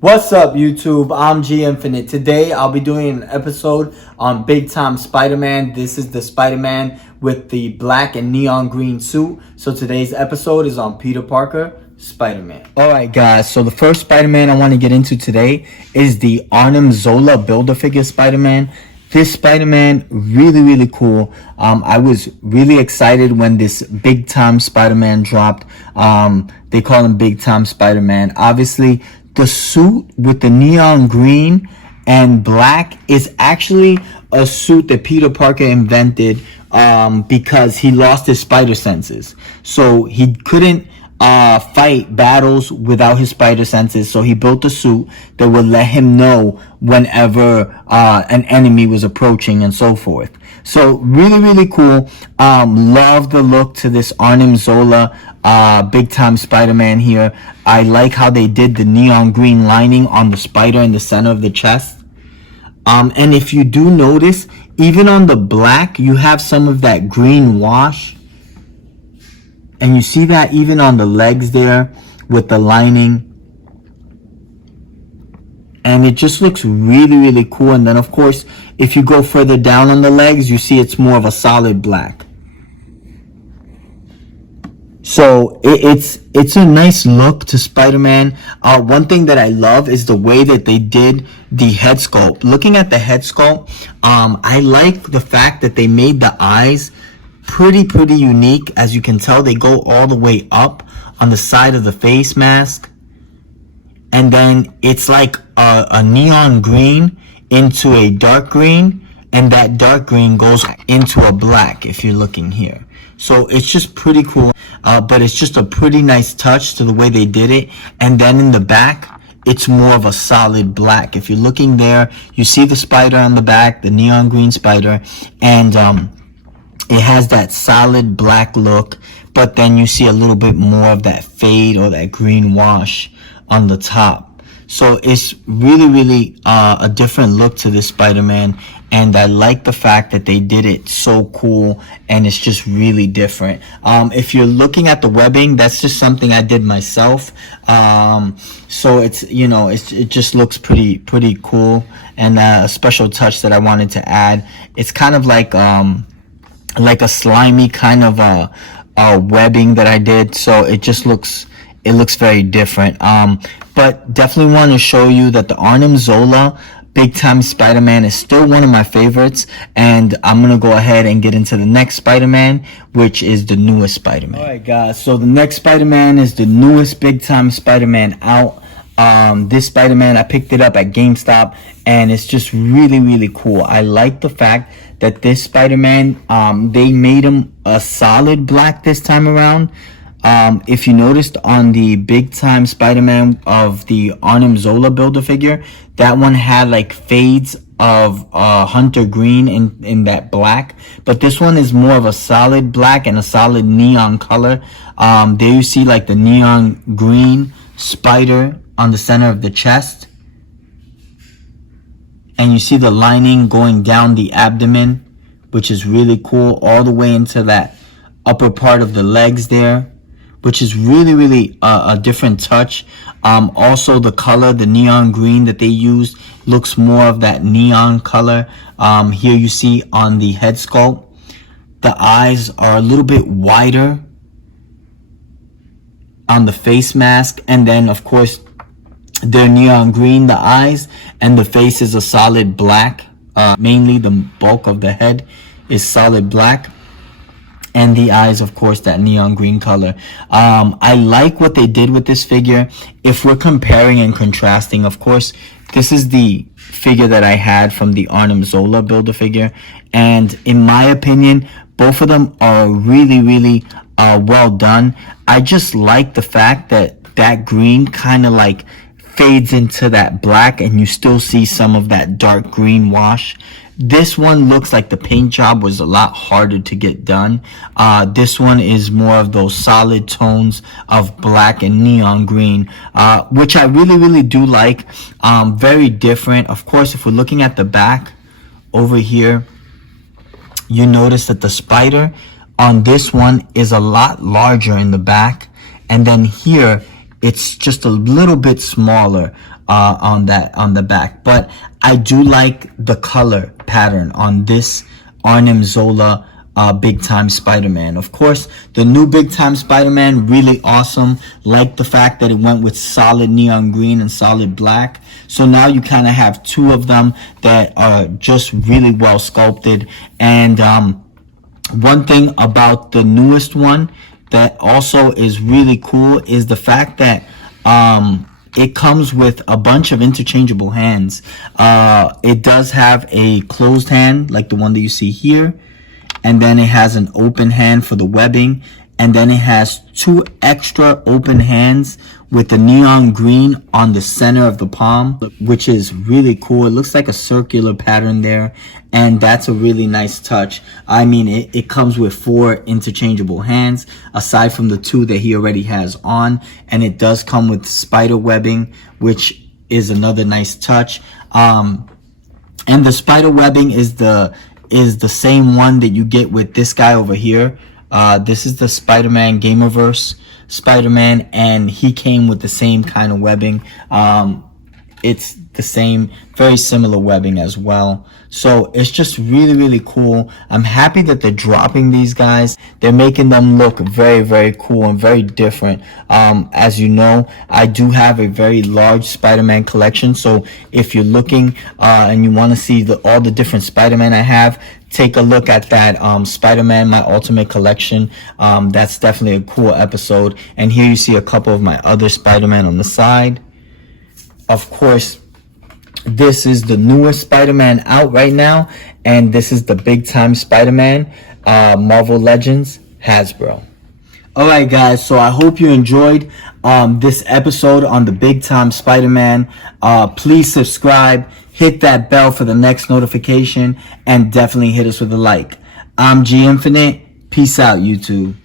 What's up, YouTube? I'm G Infinite. Today I'll be doing an episode on Big Time Spider-Man. This is the Spider-Man with the black and neon green suit. So today's episode is on Peter Parker, Spider-Man. Alright guys, so the first Spider-Man I want to get into today is the Arnim Zola Build-A-Figure Spider-Man. This Spider-Man, really cool. I was really excited when this Big Time Spider-Man dropped. They call him Big Time Spider-Man. Obviously, the suit with the neon green and black is actually a suit that Peter Parker invented because he lost his spider senses. So he couldn't fight battles without his spider senses. So he built a suit that would let him know whenever an enemy was approaching and so forth. So really cool. Love the look to this Arnim Zola Big Time Spider-Man here. I like how they did the neon green lining on the spider in the center of the chest. And if you do notice, even on the black, you have some of that green wash. And you see that even on the legs there with the lining. And it just looks really cool. And then, of course, if you go further down on the legs, you see it's more of a solid black. So it's a nice look to Spider-Man. One thing that I love is the way that they did the head sculpt. Looking at the head sculpt, I like the fact that they made the eyes pretty unique. As you can tell, they go all the way up on the side of the face mask. And then it's like a neon green into a dark green. And that dark green goes into a black if you're looking here. So it's just pretty cool. But it's just a pretty nice touch to the way they did it. And then in the back, it's more of a solid black. If you're looking there, you see the spider on the back, the neon green spider. And it has that solid black look. But then you see a little bit more of that fade or that green wash on the top. So it's really a different look to this Spider-Man. And I like the fact that they did it so cool and it's just really different. If you're looking at the webbing, that's just something I did myself. So it's, you know, it just looks pretty cool. And a special touch that I wanted to add, it's kind of like a slimy kind of a webbing that I did. So it just looks, it looks very different. But definitely want to show you that the Arnim Zola Big Time Spider-Man is still one of my favorites, and I'm gonna go ahead and get into the next Spider-Man, which is the newest Spider-Man. Alright guys, so the next Spider-Man is the newest Big Time Spider-Man out. This Spider-Man, I picked it up at GameStop, and it's just really cool. I like the fact that this Spider-Man, they made him a solid black this time around. If you noticed on the Big Time Spider-Man of the Arnim Zola Build-A-Figure, that one had like fades of hunter green in that black. But this one is more of a solid black and a solid neon color. There you see like the neon green spider on the center of the chest. And you see the lining going down the abdomen, which is really cool, all the way into that upper part of the legs there, which is really a different touch. Also the color, the neon green that they used, looks more of that neon color. Here you see on the head sculpt, the eyes are a little bit wider on the face mask. And then of course, they're neon green, the eyes, and the face is a solid black. Mainly the bulk of the head is solid black. And the eyes, of course, that neon green color. I like what they did with this figure. If we're comparing and contrasting, of course, this is the figure that I had from the Arnim Zola Build-A-Figure. And in my opinion, both of them are really well done. I just like the fact that that green kind of like fades into that black and you still see some of that dark green wash. This one looks like the paint job was a lot harder to get done. This one is more of those solid tones of black and neon green, which I really do like. Very different. Of course, if we're looking at the back over here, you notice that the spider on this one is a lot larger in the back. And then here, it's just a little bit smaller. on the back. But I do like the color pattern on this Arnim Zola Big Time Spider-Man. Of course, the new Big Time Spider-Man, really awesome. Like the fact that it went with solid neon green and solid black. So now you kind of have two of them that are just really well sculpted. And one thing about the newest one that also is really cool is the fact that it comes with a bunch of interchangeable hands. It does have a closed hand like the one that you see here, and then it has an open hand for the webbing, and then it has two extra open hands with the neon green on the center of the palm, which is really cool. It looks like a circular pattern there, and that's a really nice touch. I mean, it comes with 4 interchangeable hands aside from the 2 that he already has on, and it does come with spider webbing, which is another nice touch. And the spider webbing is the same one that you get with this guy over here. This is the Spider-Man Gamerverse Spider-Man, and he came with the same kind of webbing. It's the same, very similar webbing as well. So it's just really, really cool. I'm happy that they're dropping these guys. They're making them look very, very cool and very different. As you know, I do have a very large Spider-Man collection. So if you're looking and you want to see all the different Spider-Man I have, take a look at that Spider-Man My Ultimate Collection. That's definitely a cool episode. And here you see a couple of my other Spider-Man on the side. Of course, this is the newest Spider-Man out right now, and this is the Big Time Spider-Man, Marvel Legends, Hasbro. Alright guys, so I hope you enjoyed this episode on the Big Time Spider-Man. Please subscribe, hit that bell for the next notification, and definitely hit us with a like. I'm G Infinite. Peace out, YouTube.